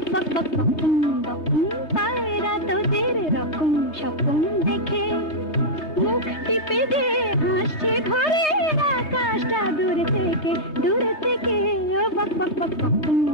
বকুম বকুম পায়রা তোদের রকম স্বপন দেখে মুখ টিপে যে হাসছে ঘরে আকাশটা দূর থেকে ও বক বক বক বকুম